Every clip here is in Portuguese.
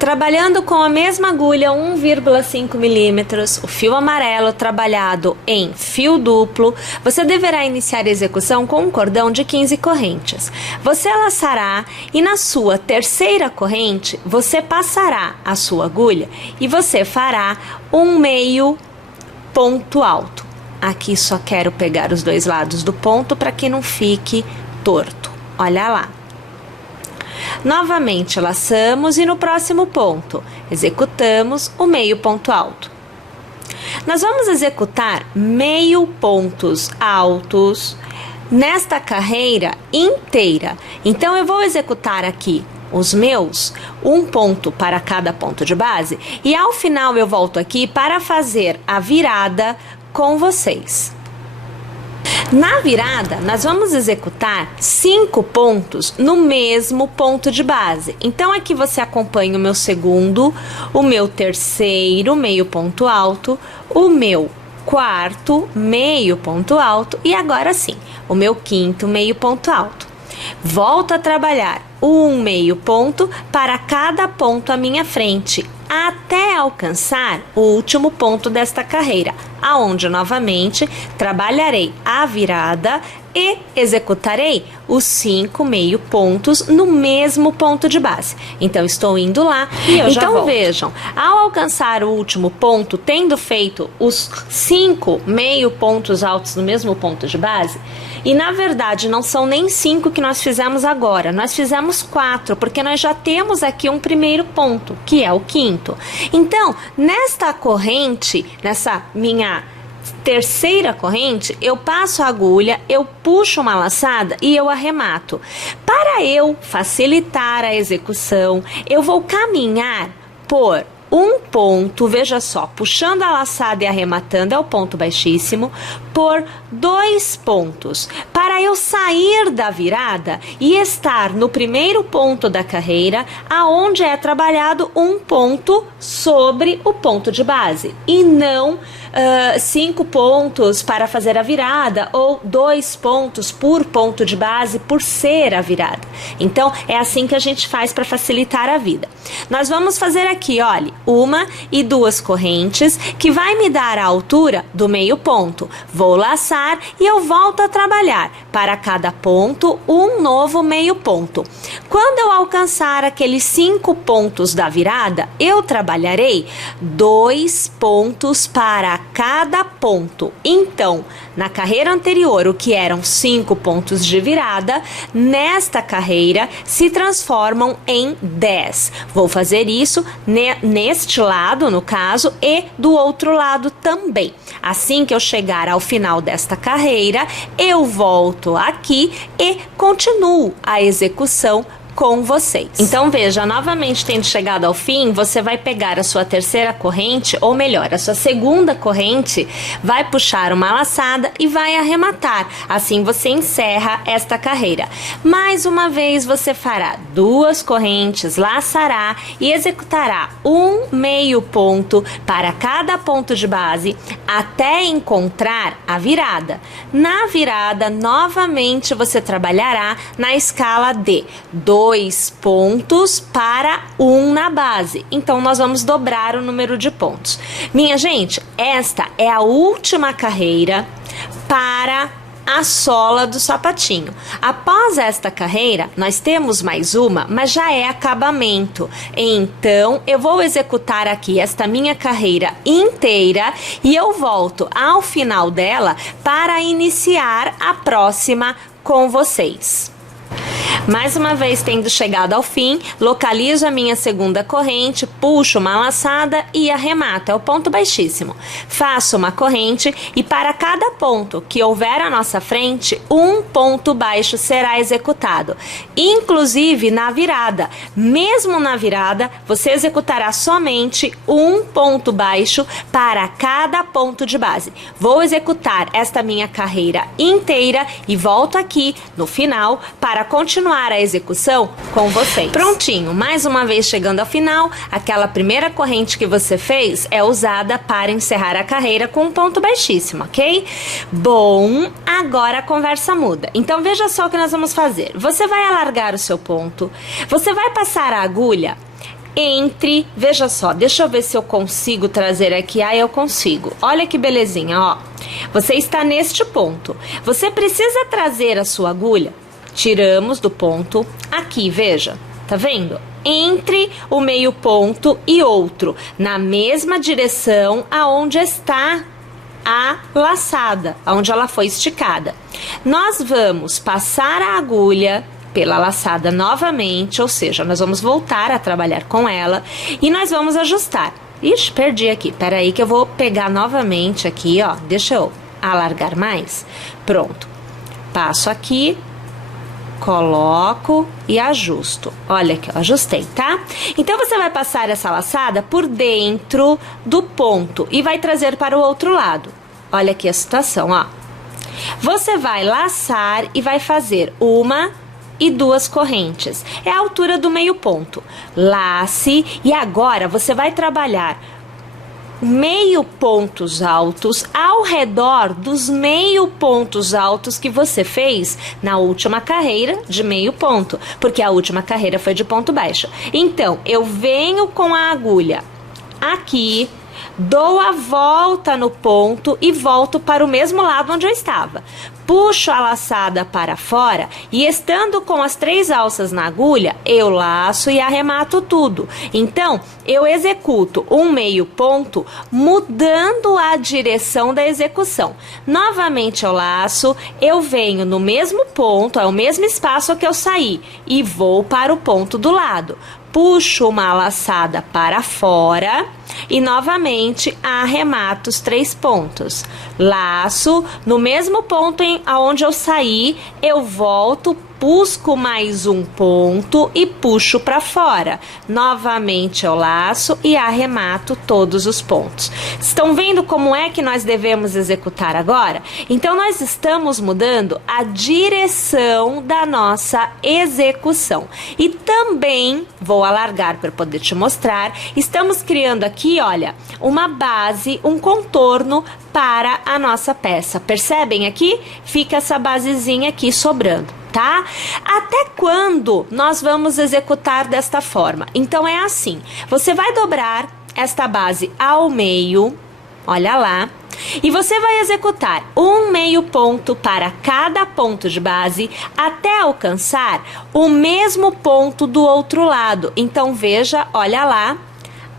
Trabalhando com a mesma agulha 1,5 milímetros, o fio amarelo trabalhado em fio duplo, você deverá iniciar a execução com um cordão de 15 correntes. Você laçará e na sua terceira corrente, você passará a sua agulha e você fará um meio ponto alto. Aqui só quero pegar os dois lados do ponto para que não fique torto. Olha lá. Novamente laçamos e no próximo ponto executamos o meio ponto alto. Nós vamos executar meio pontos altos nesta carreira inteira. Então eu vou executar aqui os meus, um ponto para cada ponto de base, e ao final eu volto aqui para fazer a virada com vocês. Na virada, nós vamos executar 5 pontos no mesmo ponto de base. Então, aqui você acompanha o meu segundo, o meu terceiro meio ponto alto, o meu quarto meio ponto alto e agora sim, o meu quinto meio ponto alto. Volto a trabalhar um meio ponto para cada ponto à minha frente, até alcançar o último ponto desta carreira, aonde novamente trabalharei a virada e executarei os 5 meio pontos no mesmo ponto de base. Então estou indo lá e eu já volto. Vejam, ao alcançar o último ponto, tendo feito os 5 meio pontos altos no mesmo ponto de base, e na verdade não são nem 5 que nós fizemos agora, nós fizemos 4, porque nós já temos aqui um primeiro ponto, que é o quinto. Então, nesta corrente, nessa minha terceira corrente, eu passo a agulha, eu puxo uma laçada e eu arremato. Para eu facilitar a execução, eu vou caminhar por um ponto, veja só, puxando a laçada e arrematando é o ponto baixíssimo, por 2 pontos, para eu sair da virada e estar no primeiro ponto da carreira, aonde é trabalhado um ponto sobre o ponto de base, e não 5 pontos para fazer a virada, ou 2 pontos por ponto de base por ser a virada. Então, é assim que a gente faz para facilitar a vida. Nós vamos fazer aqui, olha, 1 e 2 correntes, que vai me dar a altura do meio ponto. Vou laçar e eu volto a trabalhar para cada ponto um novo meio ponto. Quando eu alcançar aqueles 5 pontos da virada, eu trabalharei 2 pontos para cada ponto. Então, na carreira anterior, o que eram 5 pontos de virada, nesta carreira se transformam em 10. Vou fazer isso neste lado, no caso, e do outro lado também. Assim que eu chegar ao final desta carreira, eu volto aqui e continuo a execução com vocês. Então veja, novamente tendo chegado ao fim, você vai pegar a sua terceira corrente, ou melhor, a sua segunda corrente, vai puxar uma laçada e vai arrematar. Assim você encerra esta carreira. Mais uma vez você fará 2 correntes, laçará e executará um meio ponto para cada ponto de base até encontrar a virada. Na virada, novamente você trabalhará na escala de 2 pontos para 1 na base. Então, nós vamos dobrar o número de pontos. Minha gente, esta é a última carreira para a sola do sapatinho. Após esta carreira, nós temos mais uma, mas já é acabamento. Então, eu vou executar aqui esta minha carreira inteira e eu volto ao final dela para iniciar a próxima com vocês. Mais uma vez, tendo chegado ao fim, localizo a minha segunda corrente, puxo uma laçada e arremato, é o ponto baixíssimo. Faço uma corrente e para cada ponto que houver à nossa frente, um ponto baixo será executado. Inclusive na virada. Mesmo na virada, você executará somente um ponto baixo para cada ponto de base. Vou executar esta minha carreira inteira e volto aqui no final para continuar a execução com vocês. Prontinho, mais uma vez chegando ao final, aquela primeira corrente que você fez é usada para encerrar a carreira com um ponto baixíssimo, ok? Bom, agora a conversa muda. Então veja só o que nós vamos fazer. Você vai alargar o seu ponto, você vai passar a agulha entre, veja só, deixa eu ver se eu consigo trazer aqui, eu consigo, olha que belezinha, ó, você está neste ponto, você precisa trazer a sua agulha, tiramos do ponto aqui, veja, tá vendo? Entre o meio ponto e outro, na mesma direção aonde está a laçada, aonde ela foi esticada. Nós vamos passar a agulha pela laçada novamente, ou seja, nós vamos voltar a trabalhar com ela e nós vamos ajustar. Ixi, perdi aqui, peraí que eu vou pegar novamente aqui, ó, deixa eu alargar mais. Pronto, passo aqui, coloco e ajusto. Olha aqui, eu ajustei, tá? Então, você vai passar essa laçada por dentro do ponto e vai trazer para o outro lado. Olha aqui a situação, ó. Você vai laçar e vai fazer uma e duas correntes. É a altura do meio ponto. Lace e agora você vai trabalhar meio pontos altos ao redor dos meio pontos altos que você fez na última carreira de meio ponto, porque a última carreira foi de ponto baixo. Então, eu venho com a agulha aqui, dou a volta no ponto e volto para o mesmo lado onde eu estava. Puxo a laçada para fora e estando com as 3 alças na agulha, eu laço e arremato tudo. Então, eu executo um meio ponto mudando a direção da execução. Novamente eu laço, eu venho no mesmo ponto, é o mesmo espaço que eu saí e vou para o ponto do lado. Puxo uma laçada para fora e novamente arremato os 3 pontos. Laço, no mesmo ponto aonde eu saí, eu volto, busco mais um ponto e puxo para fora. Novamente eu laço e arremato todos os pontos. Estão vendo como é que nós devemos executar agora? Então, nós estamos mudando a direção da nossa execução. E também, vou alargar para poder te mostrar, estamos criando aqui, olha, uma base, um contorno para a nossa peça. Percebem aqui? Fica essa basezinha aqui sobrando. Tá? Até quando nós vamos executar desta forma? Então é assim, você vai dobrar esta base ao meio, olha lá, e você vai executar um meio ponto para cada ponto de base até alcançar o mesmo ponto do outro lado. Então veja, olha lá,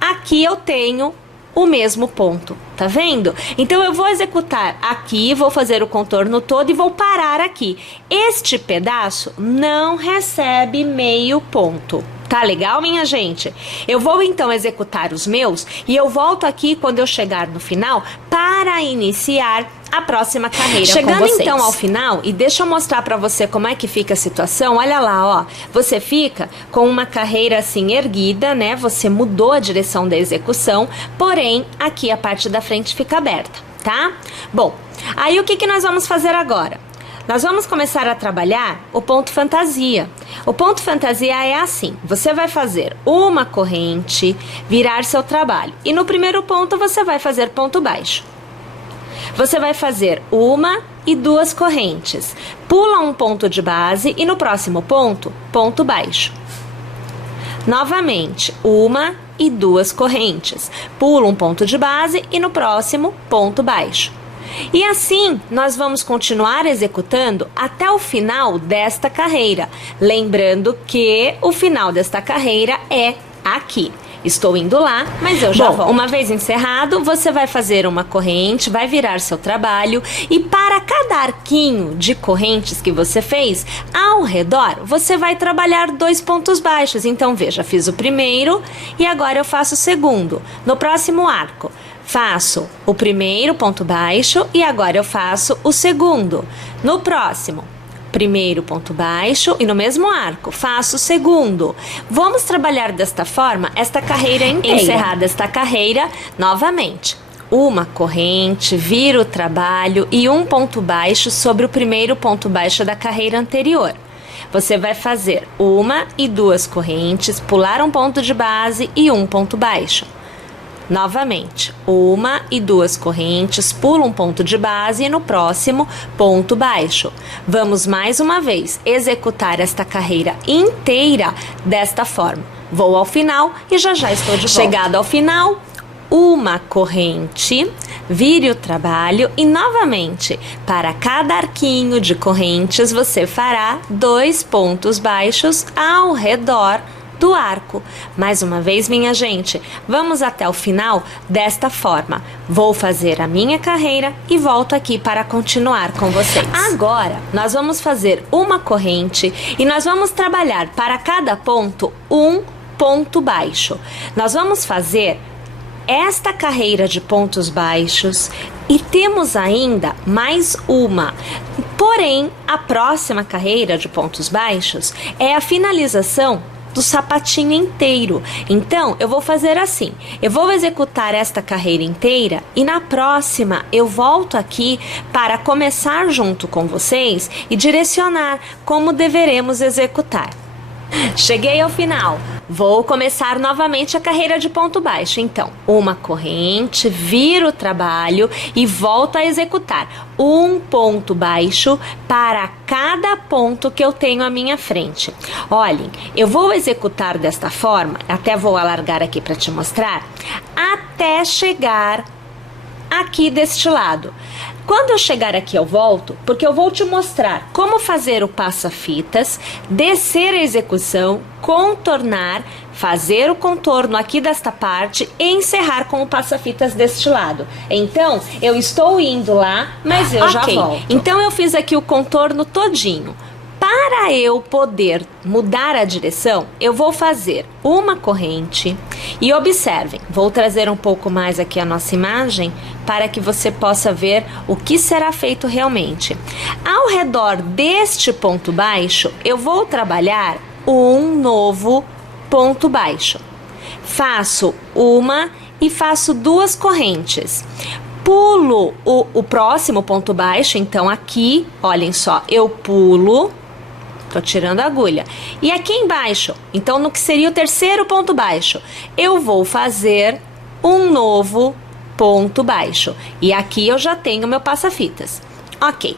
aqui eu tenho o mesmo ponto, tá vendo? Então eu vou executar aqui, vou fazer o contorno todo e vou parar aqui. Este pedaço não recebe meio ponto. Tá legal, minha gente? Eu vou então executar os meus e eu volto aqui quando eu chegar no final para iniciar a próxima carreira Chegando com vocês. então Ao final, e deixa eu mostrar para você como é que fica a situação. Olha lá, ó. Você fica com uma carreira assim erguida, né? Você mudou a direção da execução, porém aqui a parte da frente fica aberta, tá? Bom, aí o que nós vamos fazer agora? Nós vamos começar a trabalhar o ponto fantasia. O ponto fantasia é assim, você vai fazer uma corrente, virar seu trabalho. E no primeiro ponto você vai fazer ponto baixo. Você vai fazer uma e duas correntes. Pula um ponto de base e no próximo ponto, ponto baixo. Novamente, uma e duas correntes. Pula um ponto de base e no próximo, ponto baixo. E assim, nós vamos continuar executando até o final desta carreira. Lembrando que o final desta carreira é aqui. Estou indo lá, mas eu já volto. Uma vez encerrado, você vai fazer uma corrente, vai virar seu trabalho e para cada arquinho de correntes que você fez, ao redor, você vai trabalhar 2 pontos baixos. Então, veja, fiz o primeiro e agora eu faço o segundo. No próximo arco, faço o primeiro ponto baixo e agora eu faço o segundo. No próximo, primeiro ponto baixo e no mesmo arco faço o segundo. Vamos trabalhar desta forma esta carreira inteira. Encerrada esta carreira, novamente, uma corrente, viro o trabalho e um ponto baixo sobre o primeiro ponto baixo da carreira anterior. Você vai fazer uma e duas correntes, pular um ponto de base e um ponto baixo. Novamente, uma e duas correntes, pula um ponto de base e no próximo, ponto baixo. Vamos mais uma vez executar esta carreira inteira desta forma. Vou ao final e já estou de volta. Chegado ao final, uma corrente, vire o trabalho e novamente, para cada arquinho de correntes, você fará 2 pontos baixos ao redor do arco. Mais uma vez, minha gente, vamos até o final desta forma. Vou fazer a minha carreira e volto aqui para continuar com vocês. Agora, nós vamos fazer uma corrente e nós vamos trabalhar para cada ponto um ponto baixo. Nós vamos fazer esta carreira de pontos baixos e temos ainda mais uma. Porém, a próxima carreira de pontos baixos é a finalização do sapatinho inteiro. Então, eu vou fazer assim. Eu vou executar esta carreira inteira e na próxima eu volto aqui para começar junto com vocês e direcionar como deveremos executar. Cheguei ao final. Vou começar novamente a carreira de ponto baixo. Então, uma corrente, viro o trabalho e volto a executar um ponto baixo para cada ponto que eu tenho à minha frente. Olhem, eu vou executar desta forma, até vou alargar aqui para te mostrar, até chegar aqui deste lado. Quando eu chegar aqui eu volto, porque eu vou te mostrar como fazer o passa-fitas, descer a execução, contornar, fazer o contorno aqui desta parte e encerrar com o passa-fitas deste lado. Então, eu estou indo lá, mas eu já volto. Então, eu fiz aqui o contorno todinho. Para eu poder mudar a direção, eu vou fazer uma corrente e observem, vou trazer um pouco mais aqui a nossa imagem para que você possa ver o que será feito realmente. Ao redor deste ponto baixo, eu vou trabalhar um novo ponto baixo. Faço uma e faço 2 correntes. Pulo o próximo ponto baixo, então aqui, olhem só, eu pulo. Tô tirando a agulha. E aqui embaixo, então no que seria o terceiro ponto baixo, eu vou fazer um novo ponto baixo. E aqui eu já tenho meu passa-fitas. Ok.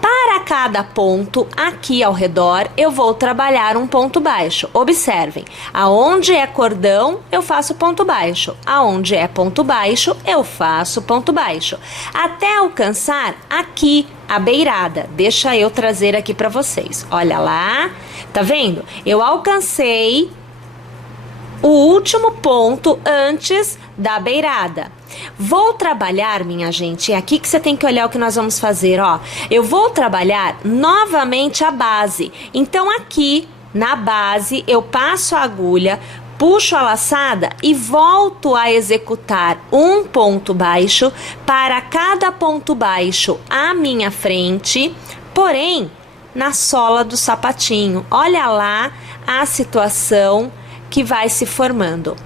Para cada ponto aqui ao redor, eu vou trabalhar um ponto baixo. Observem, aonde é cordão, eu faço ponto baixo. Aonde é ponto baixo, eu faço ponto baixo. Até alcançar aqui a beirada. Deixa eu trazer aqui para vocês. Olha lá, tá vendo? Eu alcancei o último ponto antes da beirada. Vou trabalhar, minha gente, é aqui que você tem que olhar o que nós vamos fazer, ó. Eu vou trabalhar novamente a base. Então, aqui na base, eu passo a agulha, puxo a laçada e volto a executar um ponto baixo para cada ponto baixo à minha frente, porém, na sola do sapatinho. Olha lá a situação que vai se formando.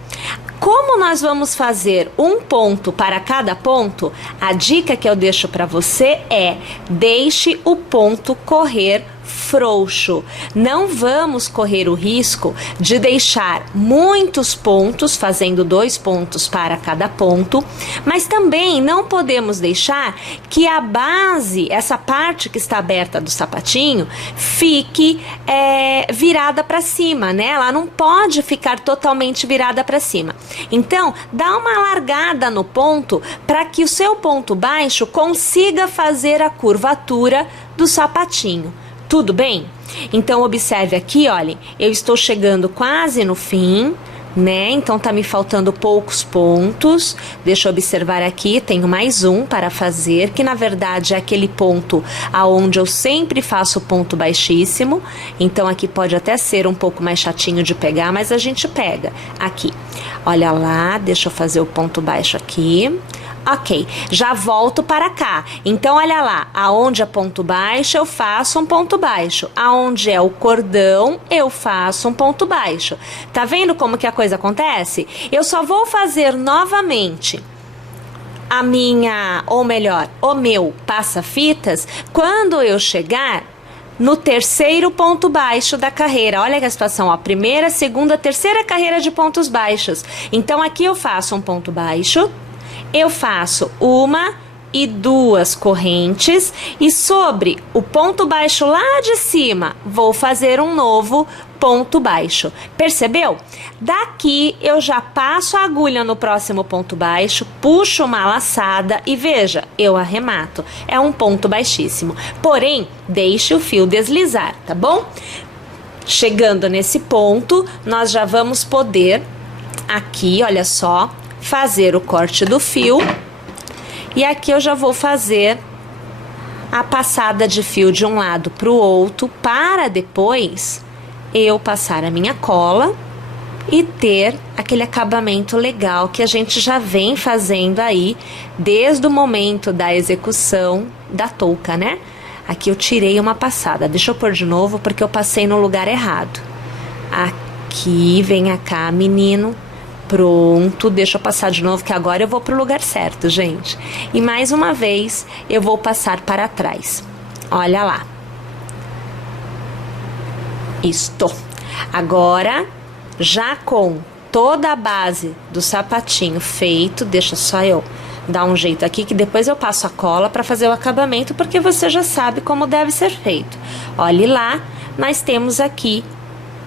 Como nós vamos fazer um ponto para cada ponto, a dica que eu deixo para você é: deixe o ponto correr frouxo. Não vamos correr o risco de deixar muitos pontos, fazendo 2 pontos para cada ponto, mas também não podemos deixar que a base, essa parte que está aberta do sapatinho, fique virada para cima, né? Ela não pode ficar totalmente virada para cima. Então, dá uma largada no ponto para que o seu ponto baixo consiga fazer a curvatura do sapatinho. Tudo bem? Então, observe aqui, olhem, eu estou chegando quase no fim, né? Então, tá me faltando poucos pontos. Deixa eu observar aqui, tenho mais um para fazer, que na verdade é aquele ponto aonde eu sempre faço ponto baixíssimo. Então, aqui pode até ser um pouco mais chatinho de pegar, mas a gente pega aqui. Olha lá, deixa eu fazer o ponto baixo aqui. Ok, já volto para cá. Então, olha lá, aonde é ponto baixo, eu faço um ponto baixo. Aonde é o cordão, eu faço um ponto baixo. Tá vendo como que a coisa acontece? Eu só vou fazer novamente a minha, ou melhor, o meu passa-fitas quando eu chegar no terceiro ponto baixo da carreira. Olha que a situação, ó, primeira, segunda, terceira carreira de pontos baixos. Então, aqui eu faço um ponto baixo, eu faço uma e 2 correntes e sobre o ponto baixo lá de cima vou fazer um novo ponto baixo. Percebeu? Daqui eu já passo a agulha no próximo ponto baixo, puxo uma laçada e veja, eu arremato. É um ponto baixíssimo. Porém, deixe o fio deslizar, tá bom? Chegando nesse ponto, nós já vamos poder, aqui, olha só, fazer o corte do fio. E aqui eu já vou fazer a passada de fio de um lado para o outro, para depois eu passar a minha cola e ter aquele acabamento legal que a gente já vem fazendo aí desde o momento da execução da touca, né? Aqui eu tirei uma passada, deixa eu pôr de novo porque eu passei no lugar errado. Aqui, venha cá, menino. Pronto, deixa eu passar de novo que agora eu vou pro lugar certo, gente. E mais uma vez eu vou passar para trás. Olha lá. Isto. Agora, já com toda a base do sapatinho feito, deixa só eu dar um jeito aqui que depois eu passo a cola para fazer o acabamento, porque você já sabe como deve ser feito. Olhe lá, nós temos aqui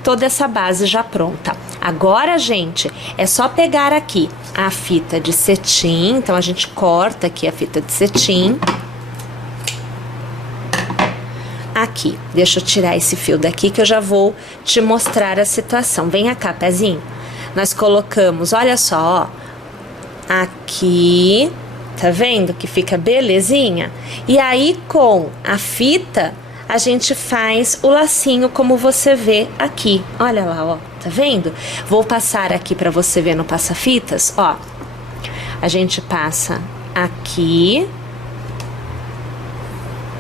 toda essa base já pronta. Agora, gente, é só pegar aqui a fita de cetim. Então, a gente corta aqui a fita de cetim. Aqui, deixa eu tirar esse fio daqui que eu já vou te mostrar a situação. Venha cá, pezinho. Nós colocamos, olha só, ó, aqui, tá vendo que fica belezinha? E aí, com a fita, a gente faz o lacinho como você vê aqui. Olha lá, ó, tá vendo? Vou passar aqui pra você ver no passa-fitas, ó. A gente passa aqui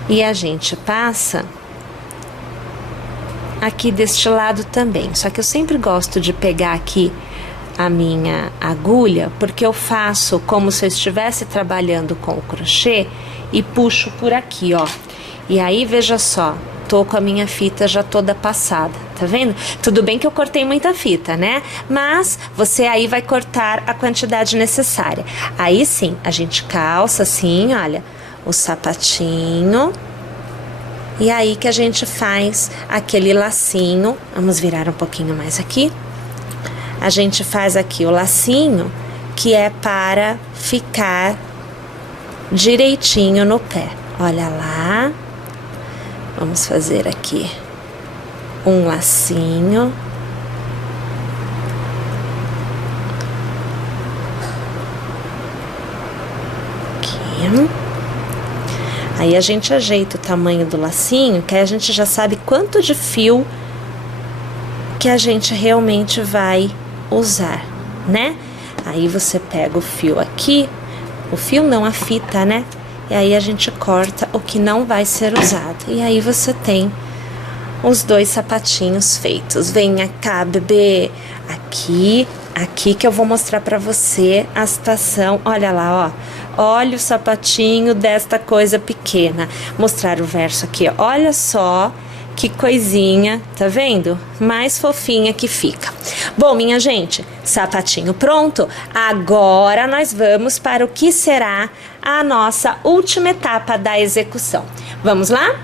e a gente passa aqui deste lado também. Só que eu sempre gosto de pegar aqui a minha agulha, porque eu faço como se eu estivesse trabalhando com o crochê e puxo por aqui, ó. E aí, veja só, tô com a minha fita já toda passada, tá vendo? Tudo bem que eu cortei muita fita, né? Mas você aí vai cortar a quantidade necessária. Aí sim, a gente calça assim, olha, o sapatinho. E aí que a gente faz aquele lacinho. Vamos virar um pouquinho mais aqui. A gente faz aqui o lacinho, que é para ficar direitinho no pé. Olha lá. Vamos fazer aqui um lacinho. Aqui. Aí a gente ajeita o tamanho do lacinho, que aí a gente já sabe quanto de fio que a gente realmente vai usar, né? Aí você pega o fio aqui, o fio não, a fita, né? E aí a gente corta o que não vai ser usado. E aí você tem os dois sapatinhos feitos. Venha cá, bebê. Aqui que eu vou mostrar pra você a situação. Olha lá, ó. Olha o sapatinho desta coisa pequena. Mostrar o verso aqui, ó. Olha só que coisinha, tá vendo? Mais fofinha que fica. Bom, minha gente, sapatinho pronto. Agora nós vamos para o que será a nossa última etapa da execução. Vamos lá?